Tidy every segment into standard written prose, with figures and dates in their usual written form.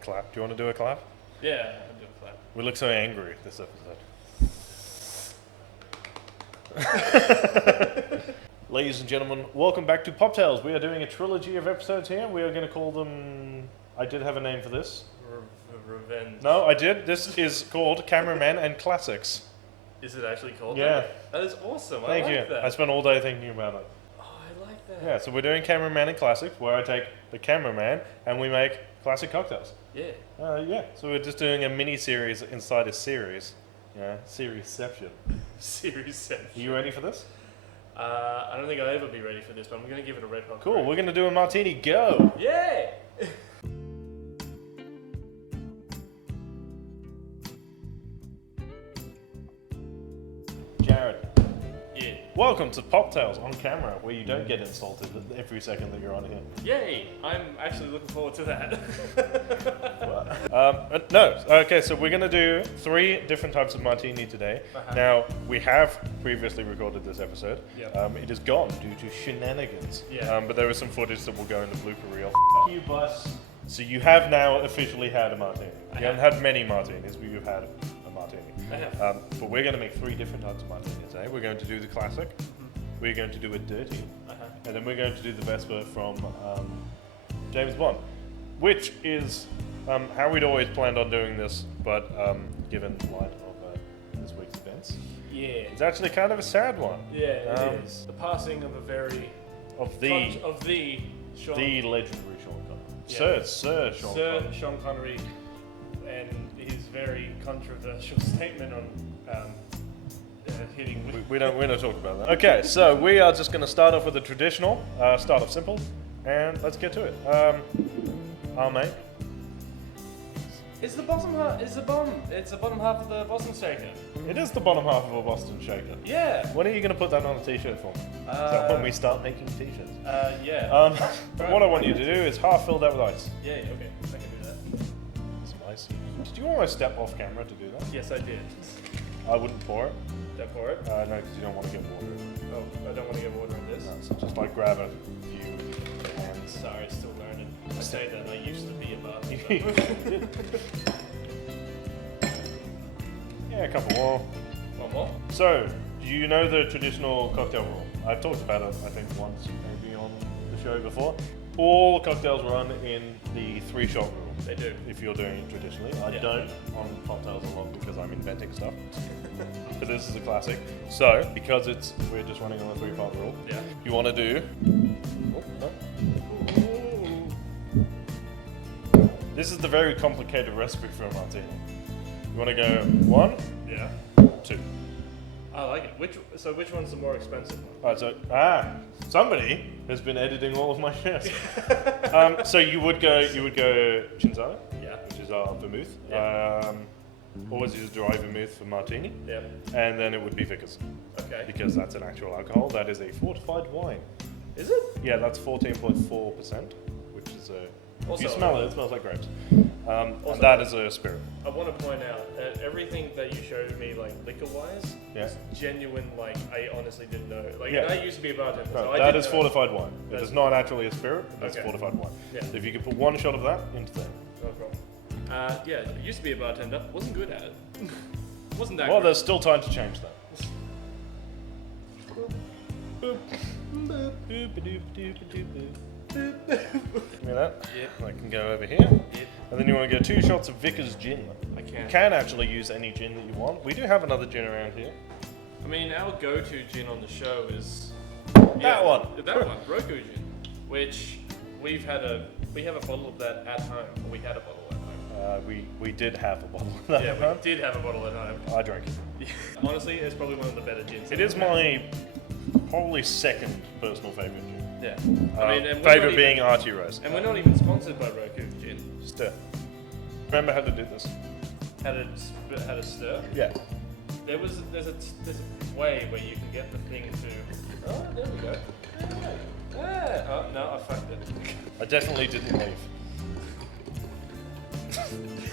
clap. Do you want to do a clap? Yeah, I'll do a clap. We look so angry this episode. Ladies and gentlemen, welcome back to PopTails. We are doing a trilogy of episodes here. We are going to call them... I did have a name for this. Revenge. No, I did. This is called Cameraman and Classics. Is it actually called Yeah. that? That is awesome. Thank I like you. that. I spent all day thinking about it. Oh, I like that. Yeah, so we're doing Cameraman and Classics, where I take the cameraman and we make classic cocktails. Yeah. Yeah, so we're just doing a mini-series inside a series. Yeah, series-ception. Series Are you ready for this? I don't think I'll ever be ready for this, but I'm going to give it a red hot. Cool, we're going to do a martini. Go! Yay! Jared. Yeah. Welcome to PopTails on camera, where you don't get insulted every second that you're on here. Yay! I'm actually looking forward to that. No, okay, so we're going to do 3 different types of martini today. Now, we have previously recorded this episode. Yep. It is gone due to shenanigans. Yeah. But there was some footage that will go in the blooper reel. F*** you, bus. So you have now officially had a martini. You haven't had many martinis, but you've had a martini. I have. But we're going to make 3 different types of martini today. We're going to do the classic, we're going to do a dirty, and then we're going to do the vesper from James Bond, which is how we'd always planned on doing this, but given light of this week's events, Yeah. it's actually kind of a sad one. Yeah, it is. The passing of a very... Of the Sean, the legendary Sean Connery. Yeah. Sir Sean Connery. Sean Connery, and his very controversial statement on hitting... We don't talk about that. Okay, so we are just going to start off with the traditional, start off simple, and let's get to it. Mate. It's the bottom half. It's the bottom half of the Boston shaker. It is the bottom half of a Boston shaker. Yeah. When are you going to put that on a t-shirt for me? Is that when we start making t-shirts? Yeah. What I want you to do is half fill that with ice. Yeah, okay. I can do that. Some ice. Did you almost step off camera to do that? Yes, I did. I wouldn't pour it. Don't pour it. No, because you don't want to get water. Oh, I don't want to get water in this. No, so just like grab a few with your hands. Sorry, still learning. I say that I used to be a bartender. Yeah, a couple more. One more? So, do you know the traditional cocktail rule? I've talked about it, I think, once, maybe on the show before. All cocktails run in the 3-shot rule. They do. If you're doing it traditionally. I don't on PopTails a lot because I'm inventing stuff. But this is a classic. So, because we're just running on a 3-part rule, you want to do... This is the very complicated recipe for a martini. You want to go 1, 2. I like it. Which one's the more expensive one? Alright, so somebody has been editing all of my shares. So you would go Cinzano, which is our vermouth. Always use dry vermouth for martini. Yeah. And then it would be Vickers. Okay. Because that's an actual alcohol. That is a fortified wine. Is it? Yeah, that's 14.4%, which is a... Also, you smell it smells like grapes. And that is a spirit. I want to point out that everything that you showed me, like liquor-wise, is genuine. Like I honestly didn't know. Like I used to be a bartender. No, so that is fortified wine. It is not actually a spirit. It's Okay. fortified wine. Yeah. So if you could put 1 shot of that into there. No problem. Yeah, I used to be a bartender. Wasn't good at it. Wasn't that Well, good. there's still time to change that. Boop. Boop. Boop. Boop. Boop. Boop. Boop. Give me that. Yep. I can go over here. Yep. And then you want to go 2 shots of Vickers gin. I can. You can actually use any gin that you want. We do have another gin around here. I mean, our go-to gin on the show is That one. That one, Roku gin, which we have a bottle of that at home. Or we had a bottle at home. We did have a bottle of that. Yeah, we did have a bottle at home. I drank it. Yeah. Honestly, it's probably one of the better gins. It is my probably 2nd personal favorite gin. Yeah. I mean, and favorite being Archie Rose. And we're not even sponsored by Roku gin. Stir. Remember how to do this? Had a stir. Yeah. There's a way where you can get the thing to. Oh, there we go. Yeah. Oh no, I fucked it. I definitely didn't leave.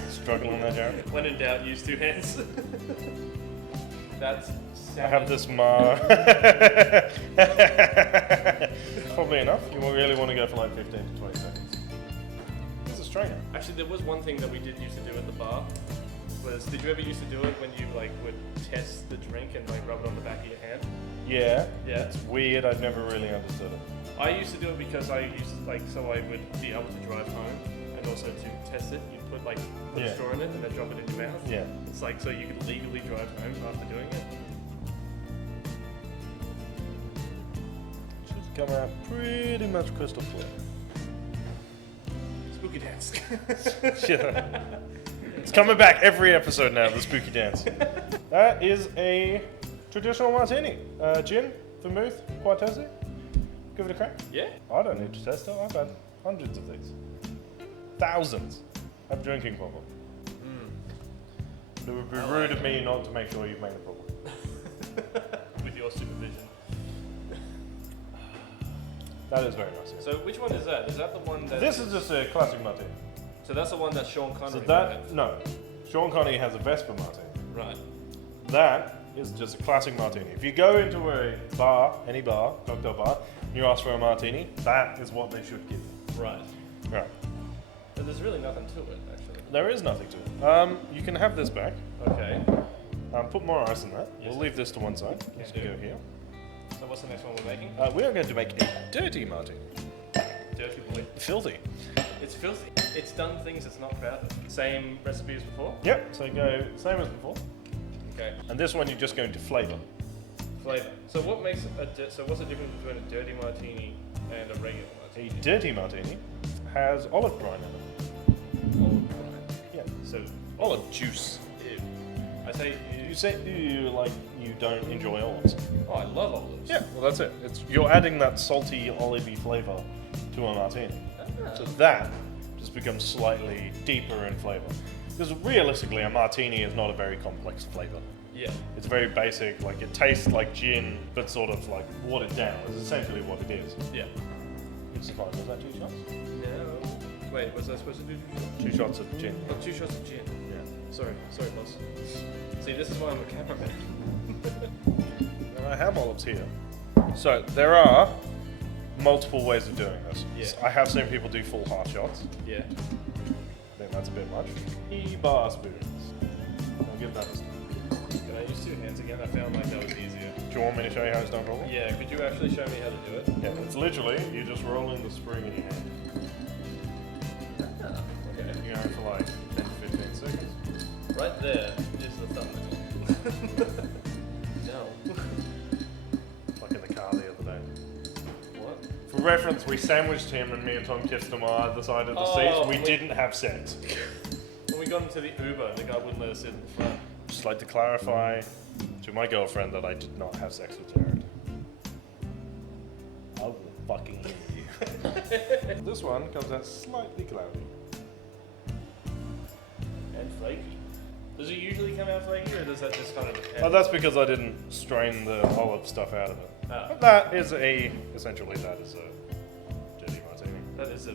Struggling there, Jared? When in doubt, use 2 hands. That's. I have this Probably enough. You really want to go for like 15 to 20 seconds. This is trainer. Actually, there was one thing that we did used to do at the bar. Did you ever used to do it when you like would test the drink and like rub it on the back of your hand? Yeah. Yeah. It's weird. I've never really understood it. I used to do it because I used so I would be able to drive home and also to test it. You put a straw in it and then drop it in your mouth. Yeah. It's like so you could legally drive home after doing it. Should come out pretty much crystal clear. Spooky dance. Yeah. It's coming back every episode now, the spooky dance. That is a traditional martini. Gin, vermouth, quite tasty. Give it a crack. Yeah. I don't need to test it. I've had hundreds of these. Thousands. I'm drinking problem. It would be rude of me not to make sure you've made a problem. With your supervision. That is very nice. So which one is that? Is that the one that... This is just a classic martini. So that's the one that Sean Connery So would that, have. no. Sean Connery has a Vesper martini. Right. That is just a classic martini. If you go into a bar, any bar, cocktail bar, and you ask for a martini, that is what they should give you. Right. Right. But there's really nothing to it, actually. There is nothing to it. You can have this back. Okay. Put more ice in that. Yes. We'll leave this to one side. Let's do. go here. So what's the next one we're making? We are going to make a dirty martini. Dirty boy. Filthy. It's filthy. It's done things it's not proud of. Same recipe as before? Yep, so go same as before. Okay. And this one you're just going to flavour. Flavor. So what makes so what's the difference between a dirty martini and a regular A martini? dirty martini has olive brine in it. Olive brine. Yeah. So Olive juice. ew. I say You say ew like you don't enjoy olives. oh, I love olives. Yeah, well that's it. You're adding that salty, olivey flavour to a martini. Ah. So that just becomes slightly deeper in flavour. Because realistically, a martini is not a very complex flavour. Yeah. It's very basic, like it tastes like gin, but sort of like watered down. It's essentially what it is. Yeah. It's fine. Was that 2 shots? No. Wait, was I supposed to do 2 shots of gin. Oh, 2 shots of gin. Yeah. Sorry, boss. See, this is why I'm a cameraman. And I have olives here. So there are multiple ways of doing this. Yeah. I have seen people do full half shots. Yeah. I think that's a bit much. 3 bar spoons. I'll give that a start. Can I use 2 hands again? I found like that was easier. Do you want me to show you how it's done properly? Yeah, could you actually show me how to do it? Yeah, it's literally, you just roll in the spring in your hand. Okay. You're going for like 10 to 15 seconds. Right there is the thumbnail. No. Like in the car the other day. What? For reference, we sandwiched him and me and Tom kissed him on either side of the Oh, seats. We didn't have sex. When we got into the Uber, the guy wouldn't let us sit in the front. Just like to clarify to my girlfriend that I did not have sex with Jared. I will fucking hate you. This one comes out slightly cloudy. And flaky. Does it usually come out flaky, or does that just kind of depend? Oh, that's because I didn't strain the olive stuff out of it. Ah. But that is essentially that is a dirty martini. That is a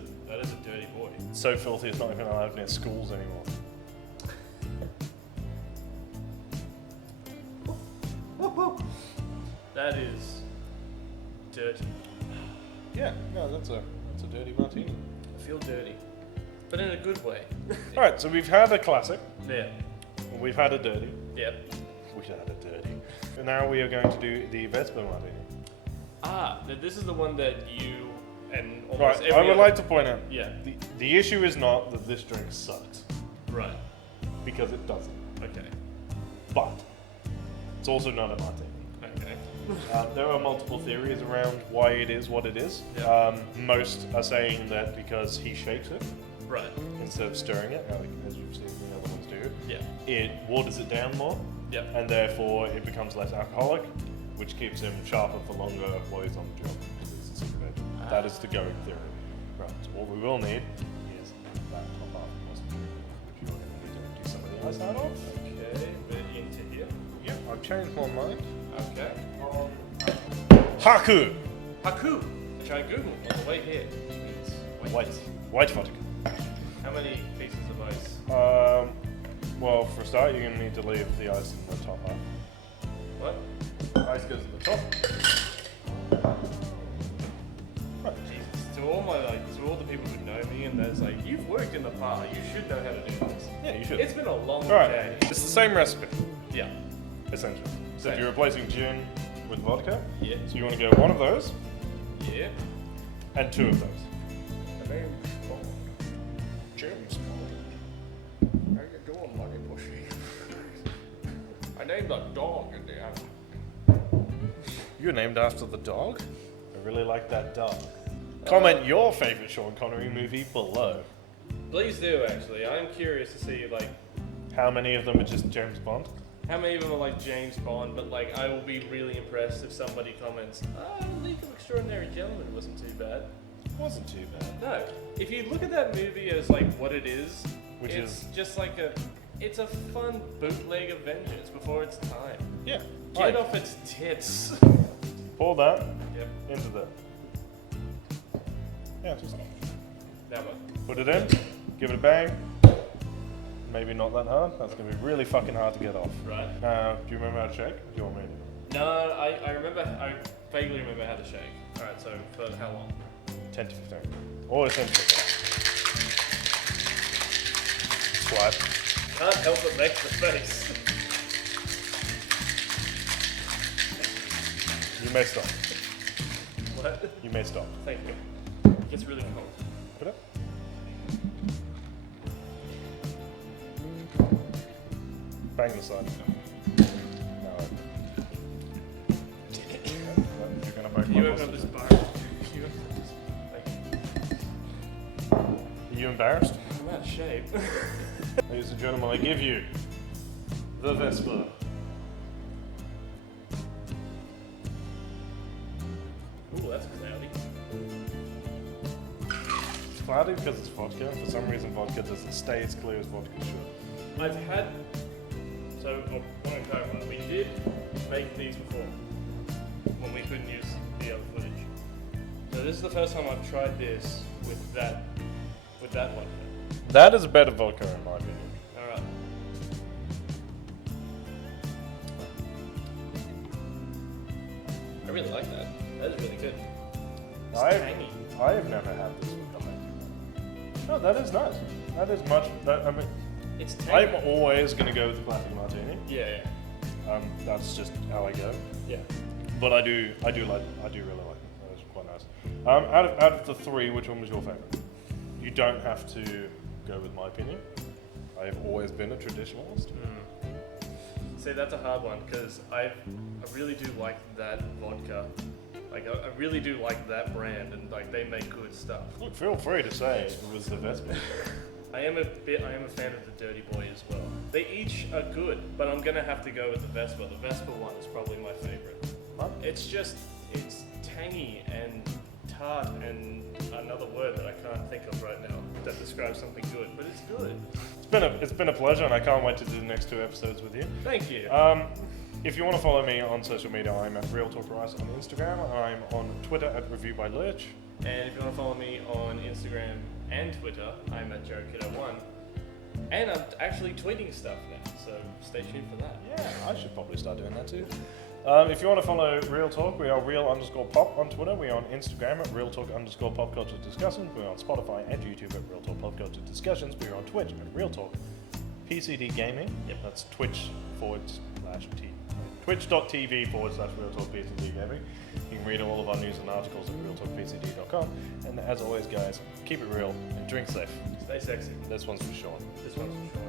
dirty boy. It's so filthy it's not even allowed near schools anymore. That is dirty. Yeah, no, that's a dirty martini. I feel dirty, but in a good way. All right, so we've had a classic, Yeah. we've had a dirty, Yep. we've had a dirty, and now we are going to do the Vesper martini. This is the one that you and almost Right, every I would other- like to point out, Yeah. the issue is not that this drink sucks, Right. because it doesn't, Okay. but it's also not a martini. Okay. There are multiple theories around why it is what it is. Yeah. Most are saying that because he shakes it Right. instead of stirring it, like as you've seen the other ones do, Yeah. it waters it down more, Yep. and therefore it becomes less alcoholic, which keeps him sharper for longer while he's on the job. It's a secret edge. That is the going theory. Right, so what we will need is that top half of the which you're going to need to do some of the ice out of. Okay. We're into here. Yep, I've changed my mind. Okay. Haku! Haku, which I googled on the way here. Which means White vodka. How many pieces of ice? Well, for a start, you're going to need to leave the ice in the top half. What? Ice goes in the top. Right. Jesus, too to all the people who know me, and there's like, you've worked in the bar, you should know how to do this. Yeah, you should. It's been a long Alright, day. it's the same recipe, Yeah. essentially. So Same. you're replacing gin with vodka. Yeah. So you want to go one of those Yeah. and two of those. My name's Bond. James Bond. How you doing, Money Bushy? I named a dog in the end. You're named after the dog? I really like that dog. Comment your favourite Sean Connery movie below. Please do, actually. I'm curious to see, like, How many of them are just James Bond? how many of them are like James Bond, but like, I will be really impressed if somebody comments, League of Extraordinary Gentlemen wasn't too bad. It wasn't too bad. No. If you look at that movie as like what it is, Which it's is- just like it's a fun bootleg Avengers before its time. Yeah. Get off its tits. Pour that Yep, into there. Yeah, just that one. put it in, give it a bang. Maybe not that hard. That's going to be really fucking hard to get off. Right. Now, do you remember how to shake? Do you want me to? No, I vaguely remember how to shake. Alright, so for how long? 10 to 15. Always 10 to 15. Swipe. Can't help but make the face. You may stop. What? You may stop. Thank you. It gets really cold. Put it. Bang the side. No. You're going to break Can my you open up muscles. this bar? Can you open up this? Thank you. Are you embarrassed? I'm out of shape. Ladies and gentlemen, I give you the Vesper. Ooh, that's cloudy. It's cloudy because it's vodka. For some reason, vodka doesn't stay as clear as vodka should. I've had. So, I want to clarify. We did make these before when we couldn't use the other footage. So, this is the first time I've tried this with that one. That is a better vodka, in my opinion. Alright. I really like that. That is really good. It's tangy. I have never had this with the No, that is nice. That is much. I mean, It's tangy. I'm always going to go with the classic martini. Yeah. That's just how I go. Yeah. But I do really like it. That was quite nice. Out of the three, which one was your favorite? You don't have to go with my opinion. I have always been a traditionalist. See, that's a hard one because I really do like that vodka. Like I really do like that brand, and like they make good stuff. Look, feel free to say it was the Vesper. I am a fan of the Dirty Boy as well. They each are good, but I'm gonna have to go with the Vesper. The Vesper one is probably my favorite. Huh? It's tangy and tart and another word that I can't think of right now that describes something good, but it's good. It's been a pleasure, and I can't wait to do the next two episodes with you. Thank you. If you want to follow me on social media, I'm at Real Talk Rice on Instagram. I'm on Twitter at Review by Lurch. And if you want to follow me on Instagram and Twitter, I'm at JoeKiddo1. And I'm actually tweeting stuff now, so stay tuned for that. Yeah, I should probably start doing that too. If you want to follow Real Talk, we are real_pop on Twitter. We are on Instagram at realtalk_pop culture discussions. We're on Spotify and YouTube at Real Talk Pop Culture Discussions. We're on Twitch at Real Talk PCD Gaming. Yep, that's twitch.tv/Real Talk PCD Gaming. You can read all of our news and articles at realtalkpcd.com. And as always, guys, keep it real and drink safe. Stay sexy. This one's for Sean. This one's for sure.